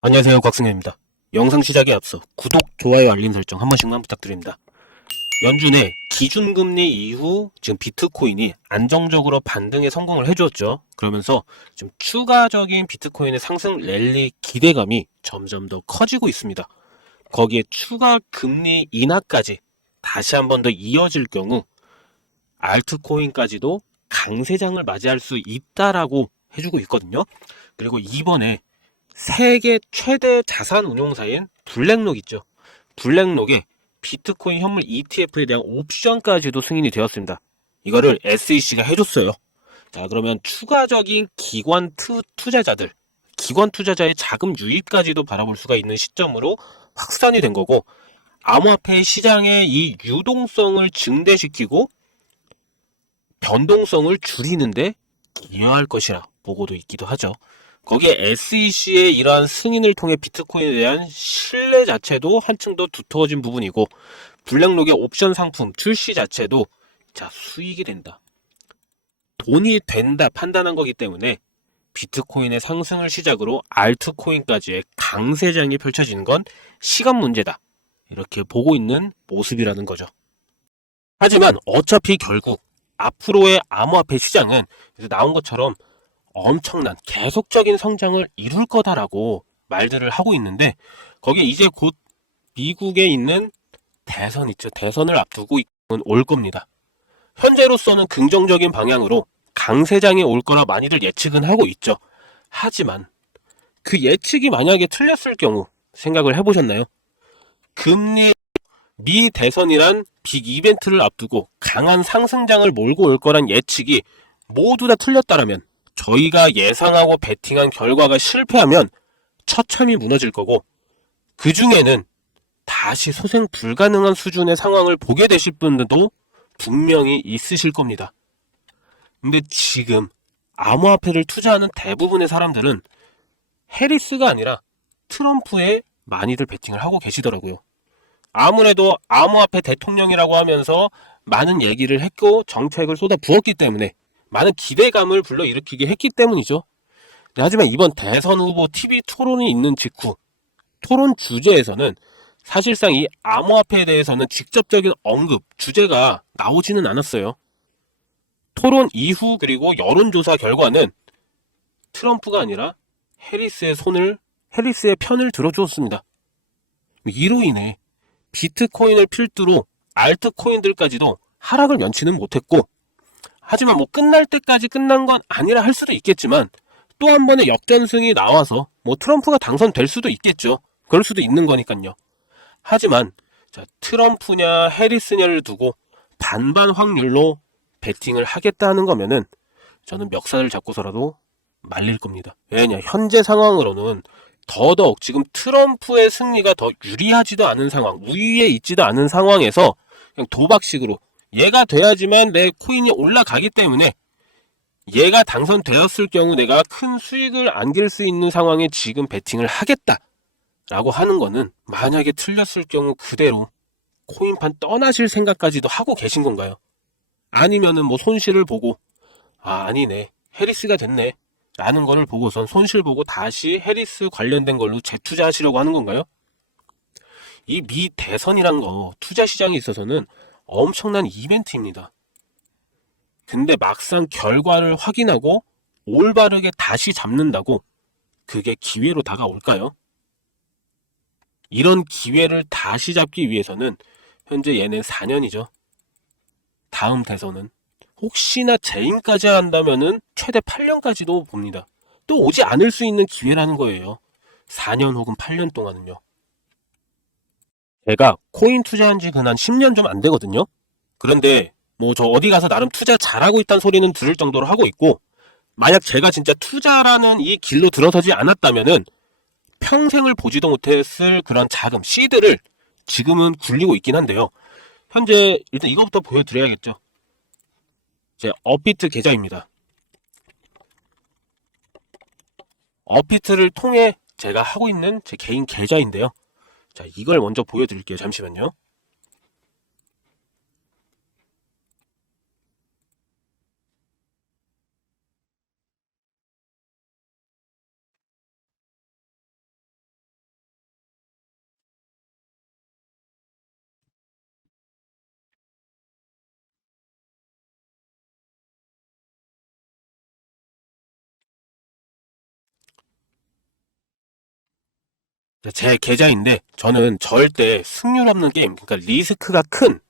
안녕하세요, 곽승현입니다. 영상 시작에 앞서 구독, 좋아요, 알림 설정 한 번씩만 부탁드립니다. 연준의 기준금리 이후 지금 비트코인이 안정적으로 반등에 성공을 해주었죠. 그러면서 좀 추가적인 비트코인의 상승 랠리 기대감이 점점 더 커지고 있습니다. 거기에 추가 금리 인하까지 다시 한 번 더 이어질 경우 알트코인까지도 강세장을 맞이할 수 있다라고 해주고 있거든요. 그리고 이번에 세계 최대 자산 운용사인 블랙록 있죠. 블랙록에 비트코인 현물 ETF에 대한 옵션까지도 승인이 되었습니다. 이거를 SEC가 해줬어요. 자, 그러면 추가적인 투자자들, 기관 투자자의 자금 유입까지도 바라볼 수가 있는 시점으로 확산이 된 거고, 암호화폐 시장의 이 유동성을 증대시키고 변동성을 줄이는데 기여할 것이라 보고도 있기도 하죠. 거기에 SEC의 이러한 승인을 통해 비트코인에 대한 신뢰 자체도 한층 더 두터워진 부분이고, 블랙록의 옵션 상품 출시 자체도 수익이 된다, 돈이 된다 판단한 거기 때문에 비트코인의 상승을 시작으로 알트코인까지의 강세장이 펼쳐지는 건 시간 문제다, 이렇게 보고 있는 모습이라는 거죠. 하지만 어차피 결국 앞으로의 암호화폐 시장은 나온 것처럼 엄청난 계속적인 성장을 이룰 거다라고 말들을 하고 있는데, 거기에 이제 곧 미국에 있는 대선 있죠. 대선을 앞두고 올 겁니다. 현재로서는 긍정적인 방향으로 강세장이 올 거라 많이들 예측은 하고 있죠. 하지만 그 예측이 만약에 틀렸을 경우 생각을 해보셨나요? 금리 미 대선이란 빅 이벤트를 앞두고 강한 상승장을 몰고 올 거란 예측이 모두 다 틀렸다라면, 저희가 예상하고 베팅한 결과가 실패하면 처참히 무너질 거고, 그 중에는 다시 소생 불가능한 수준의 상황을 보게 되실 분들도 분명히 있으실 겁니다. 근데 지금 암호화폐를 투자하는 대부분의 사람들은 해리스가 아니라 트럼프에 많이들 베팅을 하고 계시더라고요. 아무래도 암호화폐 대통령이라고 하면서 많은 얘기를 했고 정책을 쏟아 부었기 때문에 많은 기대감을 불러일으키게 했기 때문이죠. 하지만 이번 대선 후보 TV 토론이 있는 직후 토론 주제에서는 사실상 이 암호화폐에 대해서는 직접적인 언급, 주제가 나오지는 않았어요. 토론 이후 그리고 여론조사 결과는 트럼프가 아니라 해리스의 편을 들어주었습니다. 이로 인해 비트코인을 필두로 알트코인들까지도 하락을 면치는 못했고, 하지만 뭐 끝날 때까지 끝난 건 아니라 할 수도 있겠지만 또 한 번의 역전승이 나와서 뭐 트럼프가 당선될 수도 있겠죠. 그럴 수도 있는 거니까요. 하지만 트럼프냐 해리스냐를 두고 반반 확률로 베팅을 하겠다는 거면은 저는 멱살을 잡고서라도 말릴 겁니다. 왜냐, 현재 상황으로는 더더욱 지금 트럼프의 승리가 더 유리하지도 않은 상황, 우위에 있지도 않은 상황에서 그냥 도박식으로 얘가 돼야지만 내 코인이 올라가기 때문에 얘가 당선되었을 경우 내가 큰 수익을 안길 수 있는 상황에 지금 베팅을 하겠다라고 하는 거는, 만약에 틀렸을 경우 그대로 코인판 떠나실 생각까지도 하고 계신 건가요? 아니면은 뭐 손실을 보고 아니네, 해리스가 됐네 라는 거를 보고선 손실 보고 다시 해리스 관련된 걸로 재투자하시려고 하는 건가요? 이 미 대선이란 거 투자 시장에 있어서는 엄청난 이벤트입니다. 근데 막상 결과를 확인하고 올바르게 다시 잡는다고 그게 기회로 다가올까요? 이런 기회를 다시 잡기 위해서는 현재 얘는 4년이죠. 다음 대선은 혹시나 재임까지 한다면은 최대 8년까지도 봅니다. 또 오지 않을 수 있는 기회라는 거예요. 4년 혹은 8년 동안은요. 제가 코인 투자한 지 근한 10년 좀 안 되거든요. 그런데 뭐 저 어디 가서 나름 투자 잘하고 있다는 소리는 들을 정도로 하고 있고, 만약 제가 진짜 투자라는 이 길로 들어서지 않았다면은 평생을 보지도 못했을 그런 자금, 시드를 지금은 굴리고 있긴 한데요. 현재 일단 이거부터 보여드려야겠죠. 제 업비트 계좌입니다. 업비트를 통해 제가 하고 있는 제 개인 계좌인데요. 이걸 먼저 보여드릴게요. 잠시만요. 제 계좌인데 저는 절대 승률 없는 게임, 그러니까 리스크가 큰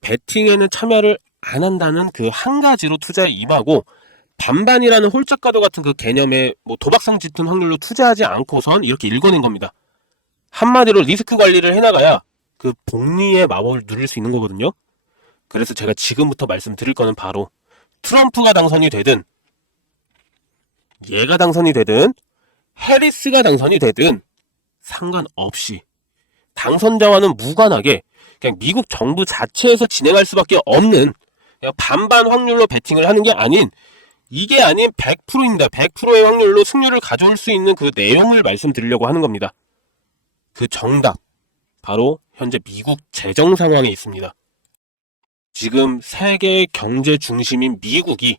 베팅에는 참여를 안 한다는 그 한 가지로 투자에 임하고, 반반이라는 홀짝가도 같은 그 개념에 뭐 도박성 짙은 확률로 투자하지 않고선 이렇게 읽어낸 겁니다. 한마디로 리스크 관리를 해나가야 그 복리의 마법을 누릴 수 있는 거거든요. 그래서 제가 지금부터 말씀드릴 거는 바로 트럼프가 당선이 되든 얘가 당선이 되든 해리스가 당선이 되든 상관없이 당선자와는 무관하게 그냥 미국 정부 자체에서 진행할 수밖에 없는, 그냥 반반 확률로 베팅을 하는 게 아닌, 이게 아닌 100%입니다. 100%의 확률로 승률을 가져올 수 있는 그 내용을 말씀드리려고 하는 겁니다. 그 정답, 바로 현재 미국 재정 상황에 있습니다. 지금 세계 경제 중심인 미국이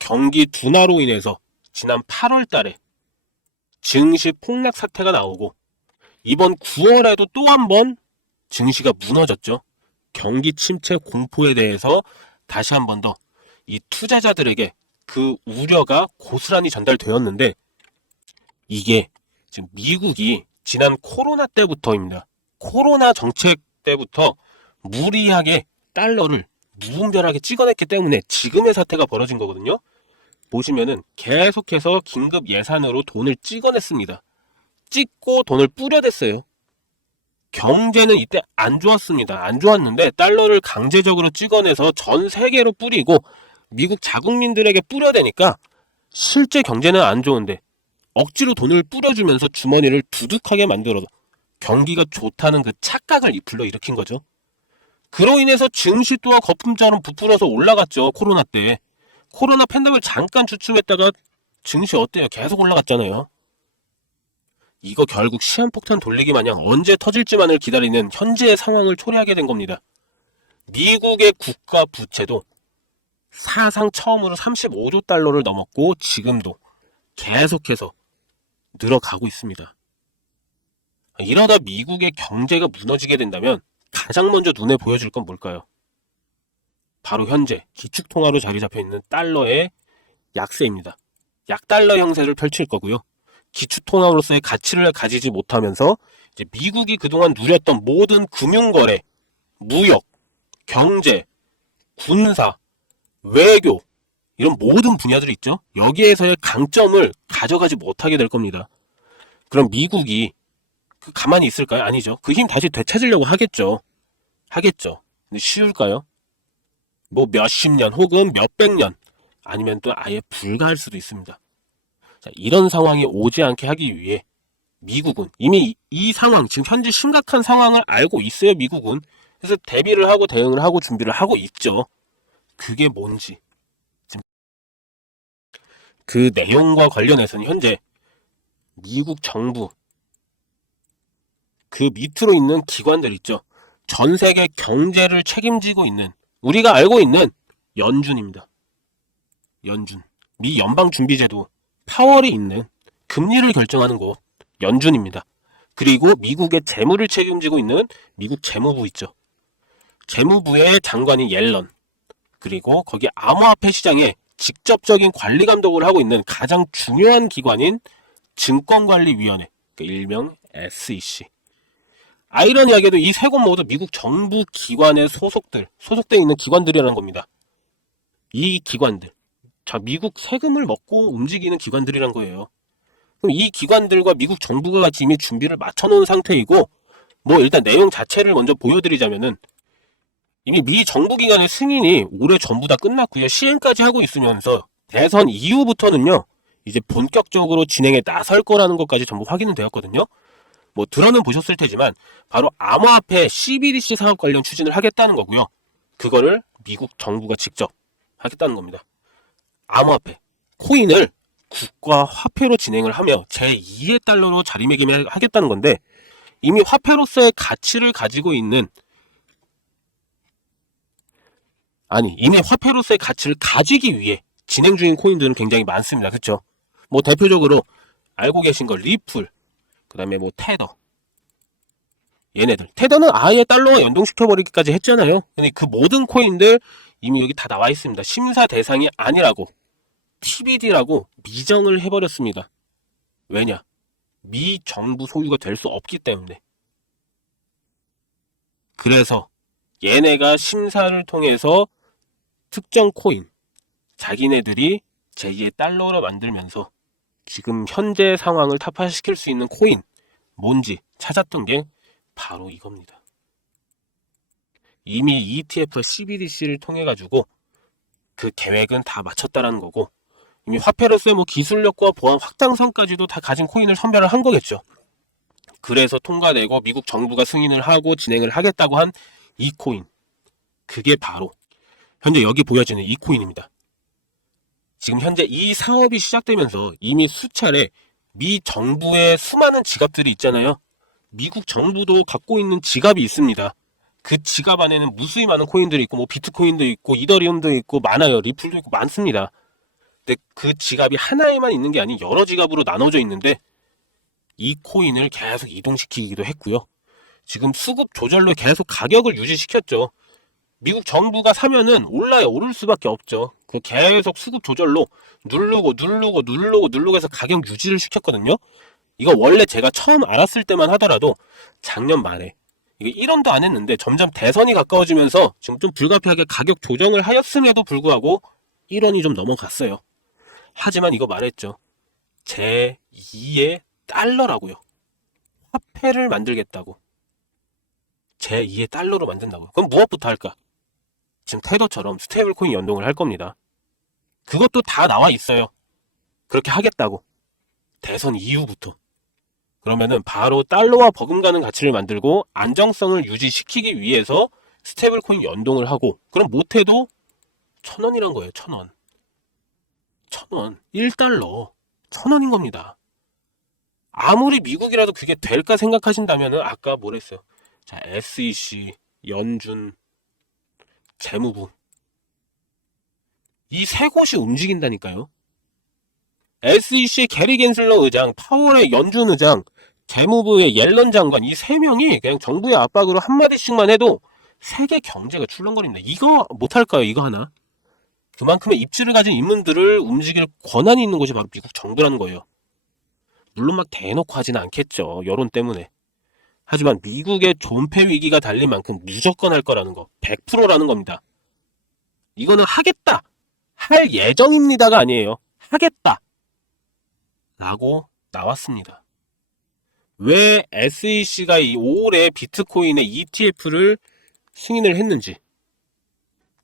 경기 둔화로 인해서 지난 8월 달에 증시 폭락 사태가 나오고, 이번 9월에도 또 한 번 증시가 무너졌죠. 경기 침체 공포에 대해서 다시 한 번 더 이 투자자들에게 그 우려가 고스란히 전달되었는데, 이게 지금 미국이 지난 코로나 때부터입니다. 코로나 정책 때부터 무리하게 달러를 무분별하게 찍어냈기 때문에 지금의 사태가 벌어진 거거든요. 보시면은 계속해서 긴급 예산으로 돈을 찍어냈습니다. 찍고 돈을 뿌려댔어요. 경제는 이때 안 좋았습니다. 안 좋았는데 달러를 강제적으로 찍어내서 전 세계로 뿌리고 미국 자국민들에게 뿌려대니까 실제 경제는 안 좋은데 억지로 돈을 뿌려주면서 주머니를 두둑하게 만들어서 경기가 좋다는 그 착각을 불러일으킨 거죠. 그로 인해서 증시 또한 거품처럼 부풀어서 올라갔죠. 코로나 때. 코로나 팬데믹을 잠깐 주춤했다가 증시 어때요? 계속 올라갔잖아요. 이거 결국 시한폭탄 돌리기 마냥 언제 터질지만을 기다리는 현재의 상황을 초래하게 된 겁니다. 미국의 국가 부채도 사상 처음으로 35조 달러를 넘었고 지금도 계속해서 늘어가고 있습니다. 이러다 미국의 경제가 무너지게 된다면 가장 먼저 눈에 보여줄 건 뭘까요? 바로 현재 기축통화로 자리 잡혀 있는 달러의 약세입니다. 약달러 형세를 펼칠 거고요. 기축통화로서의 가치를 가지지 못하면서 이제 미국이 그동안 누렸던 모든 금융거래, 무역, 경제, 군사, 외교, 이런 모든 분야들이 있죠. 여기에서의 강점을 가져가지 못하게 될 겁니다. 그럼 미국이 가만히 있을까요? 아니죠. 그 힘 다시 되찾으려고 하겠죠. 근데 쉬울까요? 뭐 몇십 년 혹은 몇백 년, 아니면 또 아예 불가할 수도 있습니다. 자, 이런 상황이 오지 않게 하기 위해 미국은 이미 이 상황, 지금 현재 심각한 상황을 알고 있어요. 미국은. 그래서 대비를 하고 대응을 하고 준비를 하고 있죠. 그게 뭔지, 지금 그 내용과 관련해서는 현재 미국 정부 그 밑으로 있는 기관들 있죠. 전 세계 경제를 책임지고 있는, 우리가 알고 있는 연준입니다. 연준. 미 연방준비제도 파월이 있는, 금리를 결정하는 곳 연준입니다. 그리고 미국의 재무를 책임지고 있는 미국 재무부 있죠. 재무부의 장관이 옐런, 그리고 거기 암호화폐 시장에 직접적인 관리 감독을 하고 있는 가장 중요한 기관인 증권관리위원회, 그러니까 일명 SEC. 아이러니하게도 이 세 곳 모두 미국 정부 기관의 소속되어 있는 기관들이라는 겁니다. 이 기관들, 자, 미국 세금을 먹고 움직이는 기관들이란 거예요. 그럼 이 기관들과 미국 정부가 같이 이미 준비를 맞춰놓은 상태이고, 뭐 일단 내용 자체를 먼저 보여드리자면은, 이미 미 정부 기관의 승인이 올해 전부 다 끝났고요. 시행까지 하고 있으면서 대선 이후부터는요, 이제 본격적으로 진행에 나설 거라는 것까지 전부 확인은 되었거든요. 뭐 들어는 보셨을 테지만 바로 암호화폐 CBDC 사업 관련 추진을 하겠다는 거고요. 그거를 미국 정부가 직접 하겠다는 겁니다. 암호화폐, 코인을 국가 화폐로 진행을 하며 제2의 달러로 자리매김하겠다는 건데, 이미 화폐로서의 가치를 가지고 있는, 이미 화폐로서의 가치를 가지기 위해 진행 중인 코인들은 굉장히 많습니다. 그렇죠? 뭐 대표적으로 알고 계신 거 리플, 그 다음에 뭐 테더, 얘네들. 테더는 아예 달러와 연동시켜버리기까지 했잖아요. 근데 그 모든 코인들 이미 여기 다 나와 있습니다. 심사 대상이 아니라고, TBD라고 미정을 해버렸습니다. 왜냐? 미 정부 소유가 될 수 없기 때문에. 그래서 얘네가 심사를 통해서 특정 코인, 자기네들이 제2의 달러를 만들면서 지금 현재 상황을 타파시킬 수 있는 코인 뭔지 찾았던 게 바로 이겁니다. 이미 ETF와 CBDC를 통해 가지고 그 계획은 다 마쳤다라는 거고, 이미 화폐로서의 뭐 기술력과 보안 확장성까지도 다 가진 코인을 선별을 한 거겠죠. 그래서 통과되고 미국 정부가 승인을 하고 진행을 하겠다고 한 이 코인, 그게 바로 현재 여기 보여지는 이 코인입니다. 지금 현재 이 사업이 시작되면서 이미 수차례 미 정부의 수많은 지갑들이 있잖아요. 미국 정부도 갖고 있는 지갑이 있습니다. 그 지갑 안에는 무수히 많은 코인들이 있고, 뭐 비트코인도 있고, 이더리움도 있고, 많아요. 리플도 있고, 많습니다. 근데 그 지갑이 하나에만 있는 게 아닌 여러 지갑으로 나눠져 있는데, 이 코인을 계속 이동시키기도 했고요. 지금 수급 조절로 계속 가격을 유지시켰죠. 미국 정부가 사면은 올라야 오를 수밖에 없죠. 그 계속 수급 조절로 누르고 해서 가격 유지를 시켰거든요. 이거 원래 제가 처음 알았을 때만 하더라도 작년 말에 이게 1원도 안 했는데 점점 대선이 가까워지면서 지금 좀 불가피하게 가격 조정을 하였음에도 불구하고 1원이 좀 넘어갔어요. 하지만 이거 말했죠. 제2의 달러라고요. 화폐를 만들겠다고. 제2의 달러로 만든다고. 그럼 무엇부터 할까? 지금 테더처럼 스테이블 코인 연동을 할 겁니다. 그것도 다 나와 있어요. 그렇게 하겠다고. 대선 이후부터. 그러면은 바로 달러와 버금가는 가치를 만들고 안정성을 유지시키기 위해서 스테이블 코인 연동을 하고, 그럼 못해도 1,000원이란 거예요. 1,000원. 1,000원. 1달러. 1,000원인 겁니다. 아무리 미국이라도 그게 될까 생각하신다면은 아까 뭐랬어요? 자, SEC, 연준, 재무부. 이 세 곳이 움직인다니까요. SEC의 게리 겐슬러 의장, 파월의 연준 의장, 재무부의 옐런 장관, 이 세 명이 그냥 정부의 압박으로 한마디씩만 해도 세계 경제가 출렁거립니다. 이거 못할까요? 이거 하나? 그만큼의 입지를 가진 인물들을 움직일 권한이 있는 곳이 바로 미국 정부라는 거예요. 물론 막 대놓고 하지는 않겠죠. 여론 때문에. 하지만 미국의 존폐 위기가 달린 만큼 무조건 할 거라는 거. 100%라는 겁니다. 이거는 하겠다. 할 예정입니다가 아니에요. 하겠다. 라고 나왔습니다. 왜 SEC가 이 올해 비트코인의 ETF를 승인을 했는지.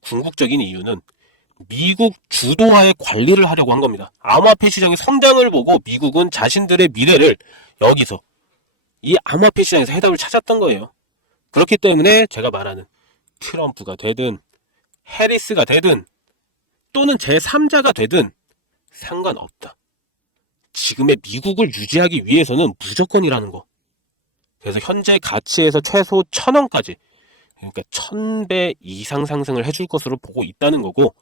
궁극적인 이유는 미국 주도하에 관리를 하려고 한 겁니다. 암호화폐 시장의 성장을 보고 미국은 자신들의 미래를 여기서 이 암호화폐 시장에서 해답을 찾았던 거예요. 그렇기 때문에 제가 말하는 트럼프가 되든 해리스가 되든 또는 제3자가 되든 상관없다. 지금의 미국을 유지하기 위해서는 무조건이라는 거. 그래서 현재 가치에서 최소 1,000원까지, 그러니까 1,000배 이상 상승을 해줄 것으로 보고 있다는 거고,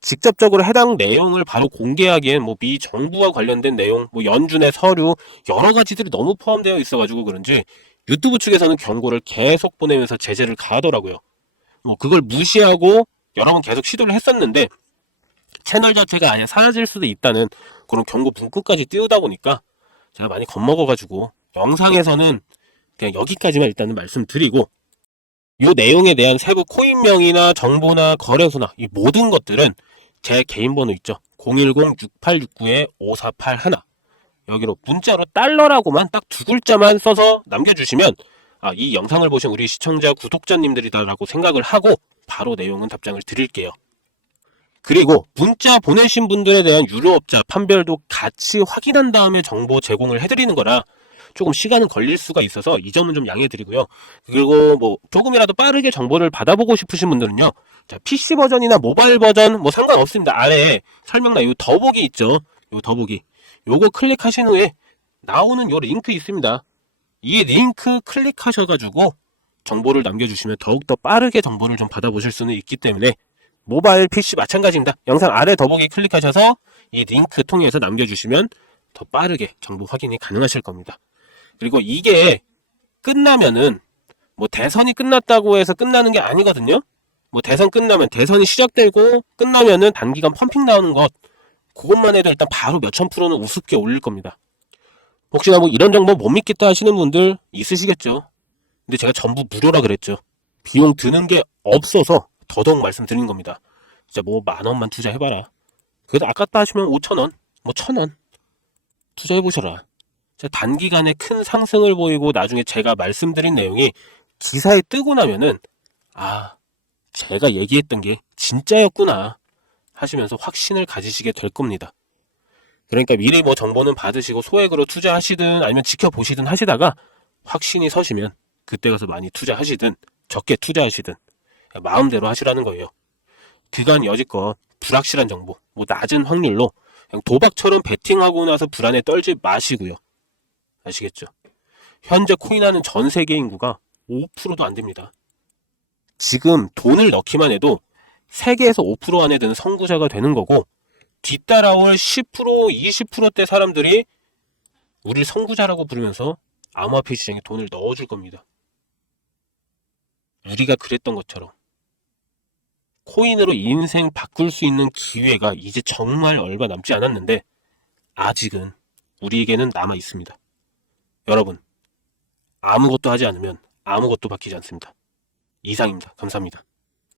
직접적으로 해당 내용을 바로 공개하기엔 뭐 미 정부와 관련된 내용, 뭐 연준의 서류, 여러 가지들이 너무 포함되어 있어가지고 그런지 유튜브 측에서는 경고를 계속 보내면서 제재를 가하더라고요. 뭐 그걸 무시하고 여러 번 계속 시도를 했었는데 채널 자체가 아예 사라질 수도 있다는 그런 경고 문구까지 띄우다 보니까 제가 많이 겁먹어가지고 영상에서는 그냥 여기까지만 일단은 말씀드리고, 이 내용에 대한 세부 코인명이나 정보나 거래소나 이 모든 것들은 제 개인 번호 있죠. 010-6869-5481. 여기로 문자로 달러라고만 딱 두 글자만 써서 남겨주시면 이 영상을 보신 우리 시청자 구독자님들이다라고 생각을 하고 바로 내용은 답장을 드릴게요. 그리고 문자 보내신 분들에 대한 유료업자 판별도 같이 확인한 다음에 정보 제공을 해드리는 거라 조금 시간은 걸릴 수가 있어서 이 점은 좀 양해드리고요. 그리고 뭐 조금이라도 빠르게 정보를 받아보고 싶으신 분들은요, 자, PC 버전이나 모바일 버전 뭐 상관없습니다. 아래에 설명란 요 더보기 있죠. 요 더보기. 요거 클릭하신 후에 나오는 요 링크 있습니다. 이 링크 클릭하셔가지고 정보를 남겨주시면 더욱더 빠르게 정보를 좀 받아보실 수는 있기 때문에 모바일 PC 마찬가지입니다. 영상 아래 더보기 클릭하셔서 이 링크 통해서 남겨주시면 더 빠르게 정보 확인이 가능하실 겁니다. 그리고 이게 끝나면은 뭐 대선이 끝났다고 해서 끝나는 게 아니거든요. 뭐 대선 끝나면 대선이 시작되고 끝나면은 단기간 펌핑 나오는 것, 그것만 해도 일단 바로 몇천 프로는 우습게 올릴 겁니다. 혹시나 뭐 이런 정보 못 믿겠다 하시는 분들 있으시겠죠. 근데 제가 전부 무료라 그랬죠. 비용 드는 게 없어서 더더욱 말씀드린 겁니다. 진짜 뭐 10,000원만 투자해봐라. 그래도 아깝다 하시면 5,000원, 뭐 1,000원 투자해보셔라. 단기간에 큰 상승을 보이고 나중에 제가 말씀드린 내용이 기사에 뜨고 나면은 아, 제가 얘기했던 게 진짜였구나 하시면서 확신을 가지시게 될 겁니다. 그러니까 미리 뭐 정보는 받으시고 소액으로 투자하시든 아니면 지켜보시든 하시다가 확신이 서시면 그때 가서 많이 투자하시든 적게 투자하시든 마음대로 하시라는 거예요. 그간 여지껏 불확실한 정보, 뭐 낮은 확률로 그냥 도박처럼 베팅하고 나서 불안에 떨지 마시고요. 아시겠죠? 현재 코인하는 전 세계 인구가 5%도 안 됩니다. 지금 돈을 넣기만 해도 세계에서 5% 안에 드는 선구자가 되는 거고, 뒤따라올 10%, 20%대 사람들이 우리 선구자라고 부르면서 암호화폐 시장에 돈을 넣어줄 겁니다. 우리가 그랬던 것처럼 코인으로 인생 바꿀 수 있는 기회가 이제 정말 얼마 남지 않았는데 아직은 우리에게는 남아 있습니다. 여러분, 아무것도 하지 않으면 아무것도 바뀌지 않습니다. 이상입니다. 감사합니다.